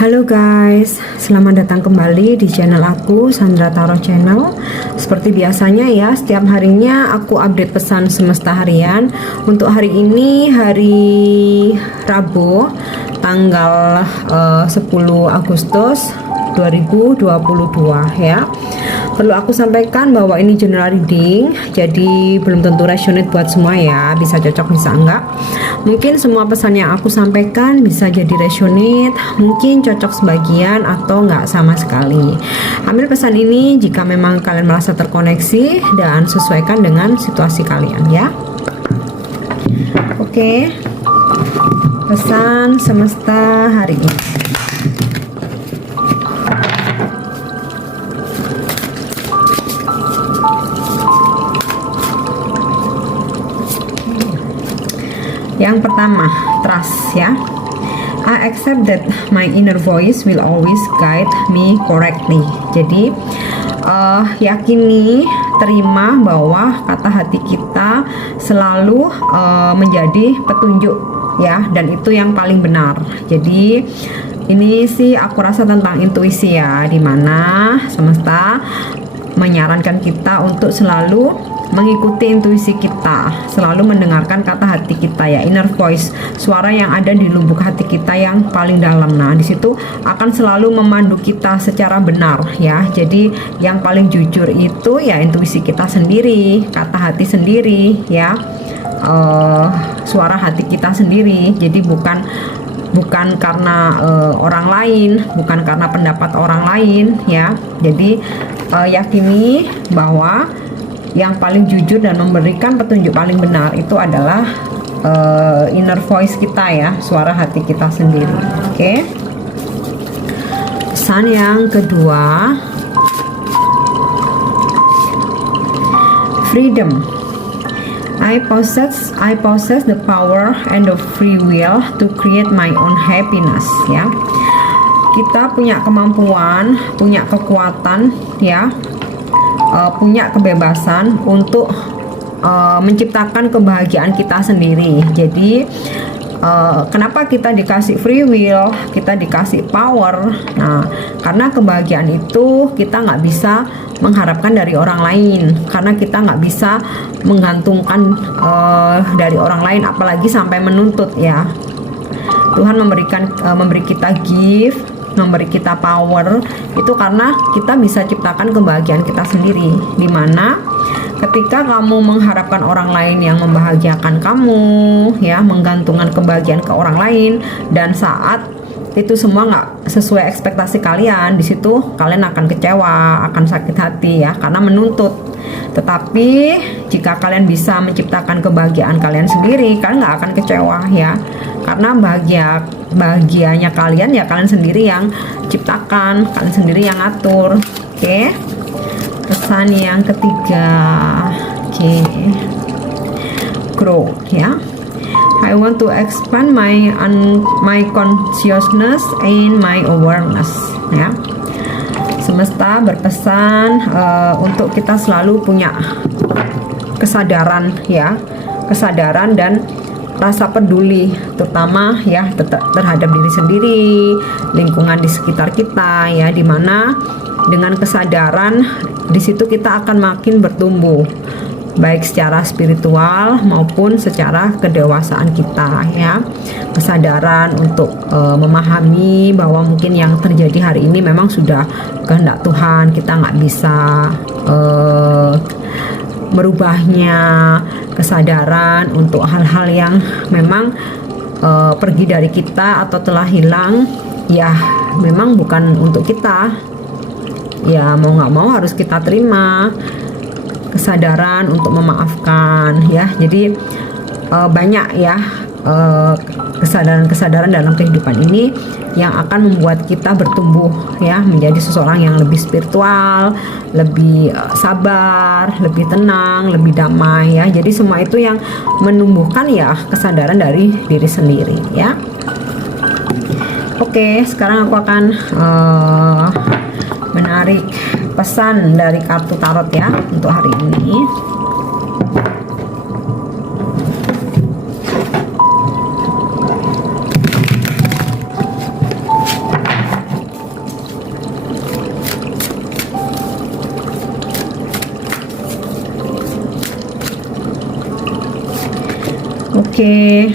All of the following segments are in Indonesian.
Halo guys, selamat datang kembali di channel aku, Sandra Tarot Channel. Seperti biasanya ya, setiap harinya aku update pesan semesta harian. Untuk hari ini, hari Rabu, tanggal 10 Agustus 2022 ya. Perlu aku sampaikan bahwa ini general reading, jadi belum tentu resonate buat semua ya, bisa cocok bisa enggak. Mungkin semua pesan yang aku sampaikan bisa jadi resonate, mungkin cocok sebagian atau enggak sama sekali. Ambil pesan ini jika memang kalian merasa terkoneksi dan sesuaikan dengan situasi kalian ya. Oke, pesan semesta hari ini. Yang pertama, trust ya. I accept that my inner voice will always guide me correctly. Jadi yakini, terima bahwa kata hati kita selalu menjadi petunjuk ya, dan itu yang paling benar. Jadi ini sih aku rasa tentang intuisi ya, dimana semesta menyarankan kita untuk selalu mengikuti intuisi kita, selalu mendengarkan kata hati kita ya, inner voice, suara yang ada di lubuk hati kita yang paling dalam. Nah, di situ akan selalu memandu kita secara benar ya. Jadi yang paling jujur itu ya intuisi kita sendiri, kata hati sendiri ya, suara hati kita sendiri. Jadi bukan karena orang lain, bukan karena pendapat orang lain ya. Jadi yakini bahwa yang paling jujur dan memberikan petunjuk paling benar itu adalah inner voice kita ya, suara hati kita sendiri. Oke. Pesan yang kedua, freedom. I possess the power and the free will to create my own happiness ya. Kita punya kemampuan, punya kekuatan ya, punya kebebasan untuk menciptakan kebahagiaan kita sendiri. Jadi kenapa kita dikasih free will, kita dikasih power? Nah, karena kebahagiaan itu kita nggak bisa mengharapkan dari orang lain, karena kita nggak bisa menggantungkan dari orang lain, apalagi sampai menuntut ya. Tuhan memberi kita gift, memberi kita power itu karena kita bisa ciptakan kebahagiaan kita sendiri. Dimana ketika kamu mengharapkan orang lain yang membahagiakan kamu ya, menggantungkan kebahagiaan ke orang lain, dan saat itu semua nggak sesuai ekspektasi kalian, di situ kalian akan kecewa, akan sakit hati ya, karena menuntut. Tetapi jika kalian bisa menciptakan kebahagiaan kalian sendiri, kalian nggak akan kecewa ya, karena bahagianya kalian ya kalian sendiri yang ciptakan, kalian sendiri yang atur. Oke. Pesan yang ketiga, oke, grow ya. I want to expand my consciousness and my awareness ya. Semesta berpesan untuk kita selalu punya kesadaran ya, kesadaran dan rasa peduli, terutama ya terhadap diri sendiri, lingkungan di sekitar kita ya, dimana dengan kesadaran di situ kita akan makin bertumbuh, baik secara spiritual maupun secara kedewasaan kita ya. Kesadaran untuk memahami bahwa mungkin yang terjadi hari ini memang sudah kehendak Tuhan, kita nggak bisa merubahnya. Kesadaran untuk hal-hal yang memang pergi dari kita atau telah hilang ya, memang bukan untuk kita ya, mau nggak mau harus kita terima. Kesadaran untuk memaafkan ya. Jadi banyak ya kesadaran-kesadaran dalam kehidupan ini yang akan membuat kita bertumbuh ya, menjadi seseorang yang lebih spiritual, lebih sabar, lebih tenang, lebih damai ya. Jadi semua itu yang menumbuhkan ya kesadaran dari diri sendiri ya. Oke, sekarang aku akan menarik pesan dari kartu tarot ya untuk hari ini. Oke.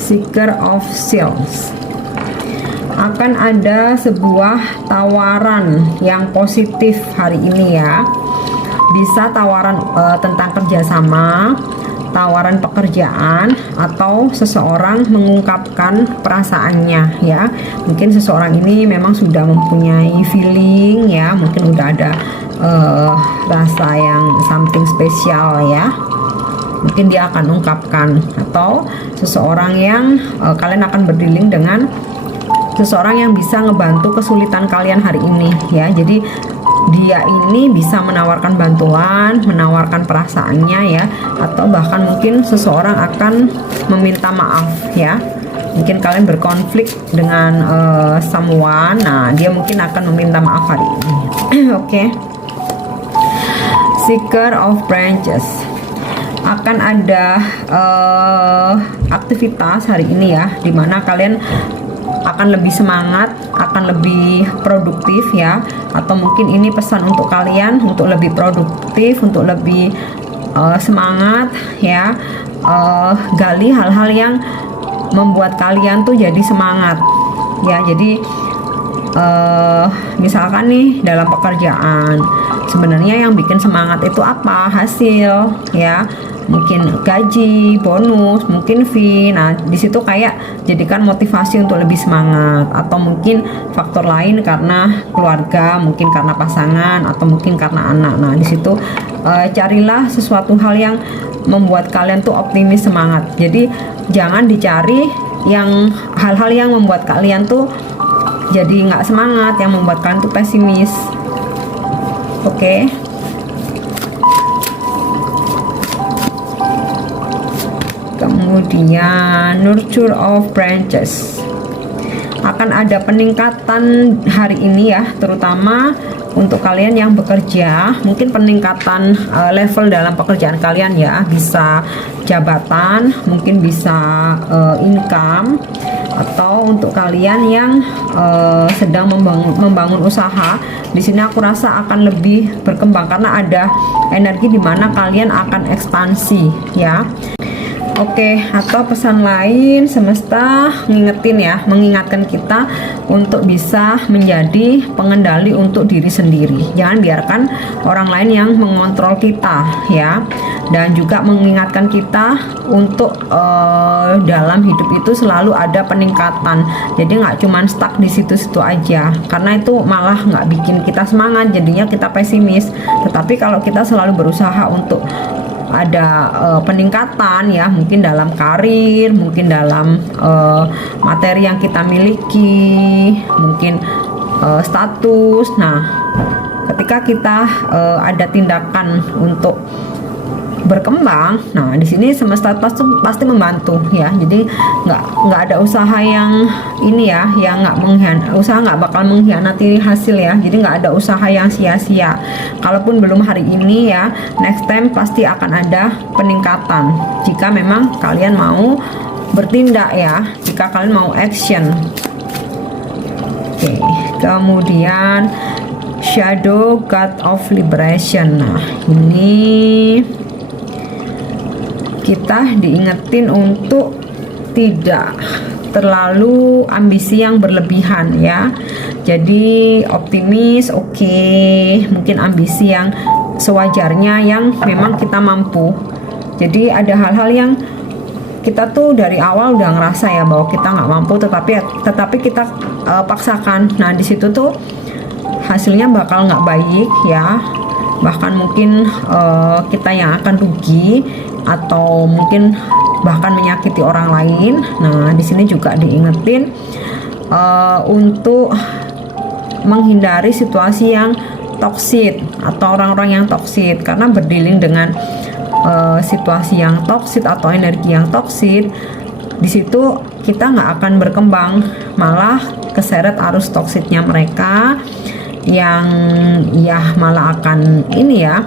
Seeker of Sales. Akan ada sebuah tawaran yang positif hari ini ya. Bisa tawaran tentang kerjasama, tawaran pekerjaan, atau seseorang mengungkapkan perasaannya ya. Mungkin seseorang ini memang sudah mempunyai feeling ya, mungkin udah ada rasa yang something spesial ya. Mungkin dia akan ungkapkan, atau seseorang yang kalian akan berdealing dengan seseorang yang bisa ngebantu kesulitan kalian hari ini ya. Jadi dia ini bisa menawarkan bantuan, menawarkan perasaannya ya, atau bahkan mungkin seseorang akan meminta maaf ya. Mungkin kalian berkonflik dengan someone, nah dia mungkin akan meminta maaf hari ini. Oke. Seeker of Branches. Akan ada aktivitas hari ini ya, dimana kalian akan lebih semangat, akan lebih produktif ya, atau mungkin ini pesan untuk kalian untuk lebih produktif, untuk lebih semangat ya, gali hal-hal yang membuat kalian tuh jadi semangat ya. Jadi misalkan nih dalam pekerjaan, sebenarnya yang bikin semangat itu apa? Hasil ya, mungkin gaji, bonus, mungkin fee. Nah, di situ kayak jadikan motivasi untuk lebih semangat, atau mungkin faktor lain karena keluarga, mungkin karena pasangan, atau mungkin karena anak. Nah, di situ carilah sesuatu hal yang membuat kalian tuh optimis, semangat. Jadi jangan dicari yang hal-hal yang membuat kalian tuh jadi nggak semangat, yang membuat kalian tuh pesimis. Oke. Kemudian Nurture of Branches. Akan ada peningkatan hari ini ya, terutama untuk kalian yang bekerja. Mungkin peningkatan level dalam pekerjaan kalian ya, bisa jabatan, mungkin bisa income, atau untuk kalian yang sedang membangun usaha. Di sini aku rasa akan lebih berkembang karena ada energi di mana kalian akan ekspansi ya. Oke, atau pesan lain, semesta ngingetin ya, mengingatkan kita untuk bisa menjadi pengendali untuk diri sendiri. Jangan biarkan orang lain yang mengontrol kita ya. Dan juga mengingatkan kita untuk dalam hidup itu selalu ada peningkatan. Jadi nggak cuma stuck di situ-situ aja, karena itu malah nggak bikin kita semangat, jadinya kita pesimis. Tetapi kalau kita selalu berusaha untuk ada peningkatan ya, mungkin dalam karir, mungkin dalam materi yang kita miliki, mungkin status. Nah, ketika kita ada tindakan untuk berkembang, nah di sini semesta pasti membantu ya. Jadi nggak ada usaha yang ini ya, yang usaha nggak bakal mengkhianati hasil ya. Jadi nggak ada usaha yang sia-sia. Kalaupun belum hari ini ya, next time pasti akan ada peningkatan jika memang kalian mau bertindak ya, jika kalian mau action. Oke, kemudian Shadow God of Liberation. Nah, ini kita diingetin untuk tidak terlalu ambisi yang berlebihan ya. Jadi optimis, oke. Mungkin ambisi yang sewajarnya, yang memang kita mampu. Jadi ada hal-hal yang kita tuh dari awal udah ngerasa ya bahwa kita nggak mampu, tetapi kita paksakan. Nah, di situ tuh hasilnya bakal nggak baik ya. Bahkan mungkin kita yang akan rugi, atau mungkin bahkan menyakiti orang lain. Nah, di sini juga diingetin untuk menghindari situasi yang toksik atau orang-orang yang toksik, karena berdealing dengan situasi yang toksik atau energi yang toksik, di situ kita nggak akan berkembang, malah keseret arus toksiknya mereka, yang ya malah akan ini ya,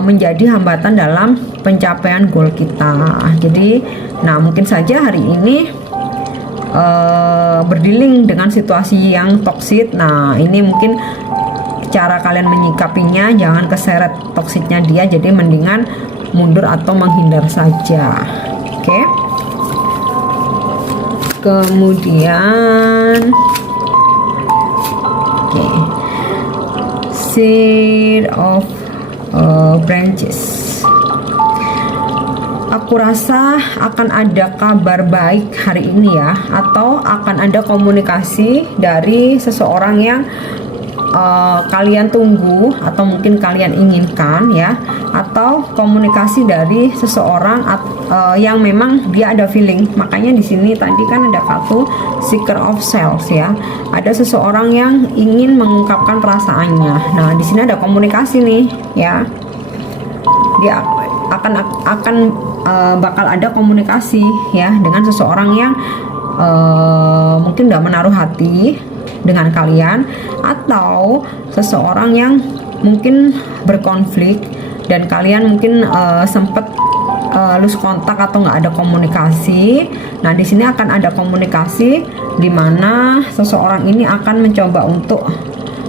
menjadi hambatan dalam pencapaian goal kita. Jadi, nah mungkin saja hari ini berdealing dengan situasi yang toksik. Nah, ini mungkin cara kalian menyikapinya, jangan keseret toksiknya dia. Jadi mendingan mundur atau menghindar saja. Oke. Kemudian seed of branches. Aku rasa akan ada kabar baik hari ini ya, atau akan ada komunikasi dari seseorang yang kalian tunggu atau mungkin kalian inginkan ya, atau komunikasi dari seseorang yang memang dia ada feeling. Makanya di sini tadi kan ada kartu seeker of self ya, ada seseorang yang ingin mengungkapkan perasaannya. Nah di sini ada komunikasi nih ya, dia akan bakal ada komunikasi ya dengan seseorang yang mungkin udah menaruh hati dengan kalian, atau seseorang yang mungkin berkonflik dan kalian mungkin sempat lose kontak atau nggak ada komunikasi. Nah di sini akan ada komunikasi di mana seseorang ini akan mencoba untuk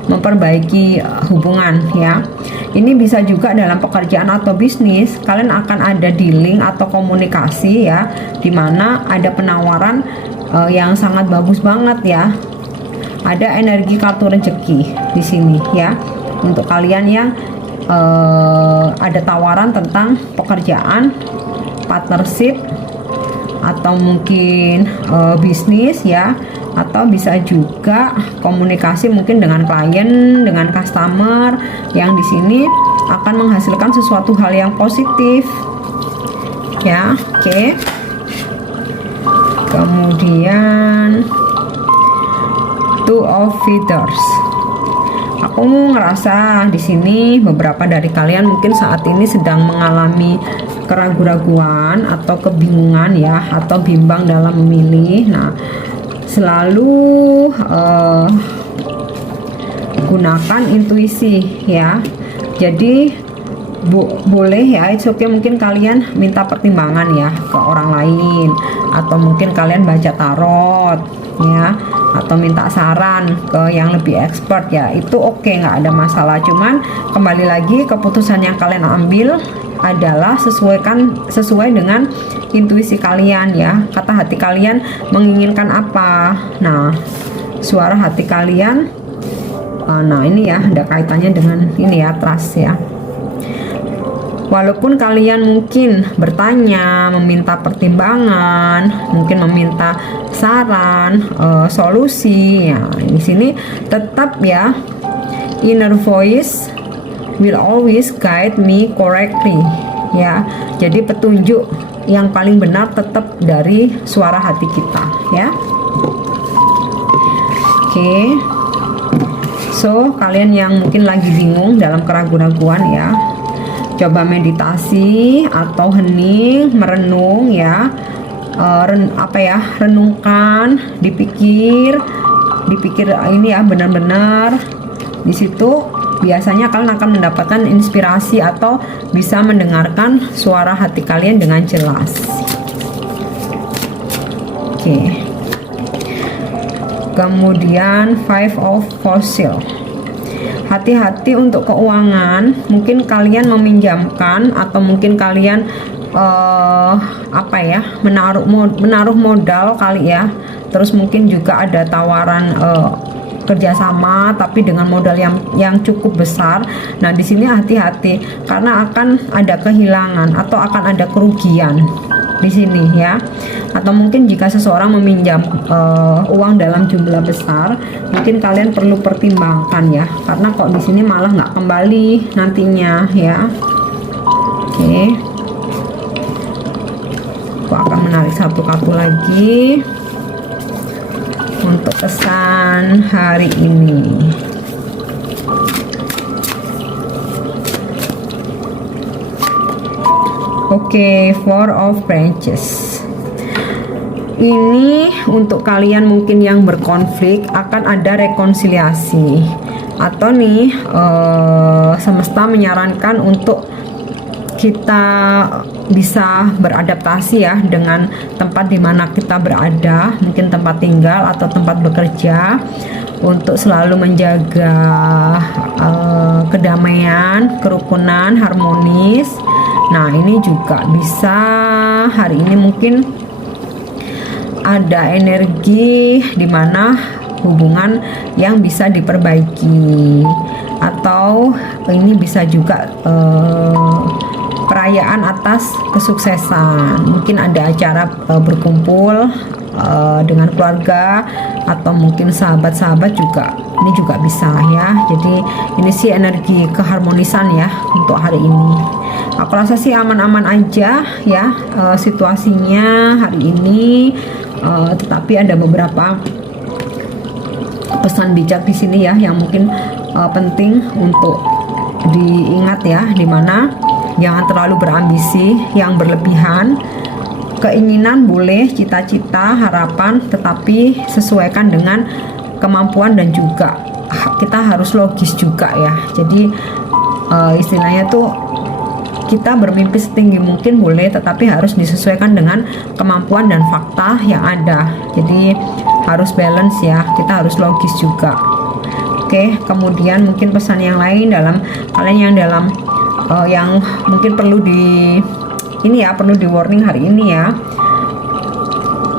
memperbaiki hubungan ya. Ini bisa juga dalam pekerjaan atau bisnis, kalian akan ada dealing atau komunikasi ya, di mana ada penawaran yang sangat bagus banget ya. Ada energi kartu rezeki di sini ya, untuk kalian yang ada tawaran tentang pekerjaan, partnership, atau mungkin bisnis ya, atau bisa juga komunikasi mungkin dengan klien, dengan customer yang di sini akan menghasilkan sesuatu hal yang positif ya. Oke. Kemudian Two of Feathers. Aku ngerasa di sini beberapa dari kalian mungkin saat ini sedang mengalami keraguan-raguan atau kebingungan ya, atau bimbang dalam memilih. Nah, selalu gunakan intuisi ya. Jadi boleh ya, it's okay, mungkin kalian minta pertimbangan ya ke orang lain, atau mungkin kalian baca tarot ya, atau minta saran ke yang lebih expert ya, itu oke, nggak ada masalah. Cuman kembali lagi, keputusan yang kalian ambil adalah sesuai dengan intuisi kalian ya, kata hati kalian menginginkan apa. Nah suara hati kalian, nah ini ya ada kaitannya dengan ini ya, trust ya. Walaupun kalian mungkin bertanya, meminta pertimbangan, mungkin meminta saran, solusi, ya di sini tetap ya, inner voice will always guide me correctly ya. Jadi petunjuk yang paling benar tetap dari suara hati kita ya. Oke. So kalian yang mungkin lagi bingung dalam keraguan-raguan ya, coba meditasi atau hening, merenung ya, renungkan, dipikir ini ya, benar-benar di situ biasanya kalian akan mendapatkan inspirasi atau bisa mendengarkan suara hati kalian dengan jelas. Oke. Kemudian Five of Fossil. Hati-hati untuk keuangan, mungkin kalian meminjamkan atau mungkin kalian menaruh modal kali ya. Terus mungkin juga ada tawaran kerjasama tapi dengan modal yang cukup besar. Nah di sini hati-hati karena akan ada kehilangan atau akan ada kerugian di sini ya. Atau mungkin jika seseorang meminjam uang dalam jumlah besar, mungkin kalian perlu pertimbangkan ya, karena kok di sini malah nggak kembali nantinya ya. Oke, aku akan menarik satu kartu lagi untuk pesan hari ini. Oke, Four of Branches. Ini untuk kalian mungkin yang berkonflik, akan ada rekonsiliasi, atau nih semesta menyarankan untuk kita bisa beradaptasi ya dengan tempat di mana kita berada, mungkin tempat tinggal atau tempat bekerja, untuk selalu menjaga kedamaian, kerukunan, harmonis Nah, ini juga bisa hari ini mungkin ada energi di mana hubungan yang bisa diperbaiki, atau ini bisa juga perayaan atas kesuksesan. Mungkin ada acara berkumpul dengan keluarga atau mungkin sahabat-sahabat juga, ini juga bisa ya. Jadi ini sih energi keharmonisan ya untuk hari ini. Aku rasa sih aman-aman aja ya situasinya hari ini, tetapi ada beberapa pesan bijak di sini ya yang mungkin penting untuk diingat ya, dimana jangan terlalu berambisi yang berlebihan. Keinginan boleh, cita-cita, harapan, tetapi sesuaikan dengan kemampuan dan juga kita harus logis juga ya. Jadi istilahnya tuh kita bermimpi setinggi mungkin boleh, tetapi harus disesuaikan dengan kemampuan dan fakta yang ada. Jadi harus balance ya, kita harus logis juga. Oke, kemudian mungkin pesan yang lain dalam kalian yang mungkin perlu perlu di warning hari ini ya.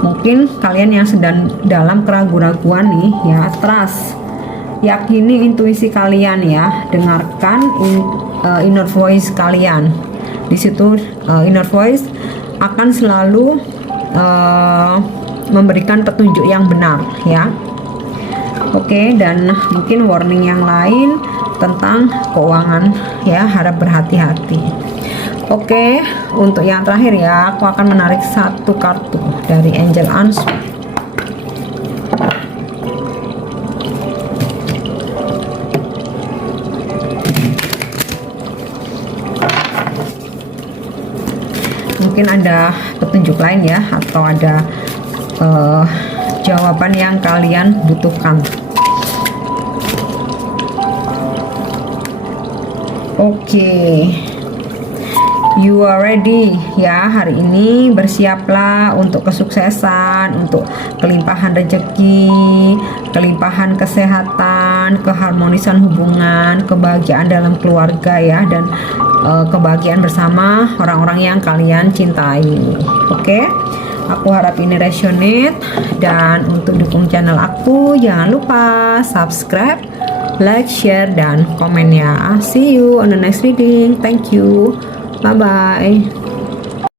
Mungkin kalian yang sedang dalam keraguan-raguan nih ya, trust, yakini intuisi kalian ya, dengarkan inner voice kalian. Di situ inner voice akan selalu memberikan petunjuk yang benar ya. Oke, dan mungkin warning yang lain tentang keuangan ya, harap berhati-hati. Oke, untuk yang terakhir ya, aku akan menarik satu kartu dari Angel Answer. Mungkin ada petunjuk lain ya, atau ada jawaban yang kalian butuhkan. Oke, you are ready ya. Hari ini bersiaplah untuk kesuksesan, untuk kelimpahan rezeki, kelimpahan kesehatan, keharmonisan hubungan, kebahagiaan dalam keluarga ya, dan kebahagiaan bersama orang-orang yang kalian cintai. Oke, aku harap ini resonate, dan untuk dukung channel aku jangan lupa subscribe, like, share, dan komen ya. See you on the next reading. Thank you. Bye bye.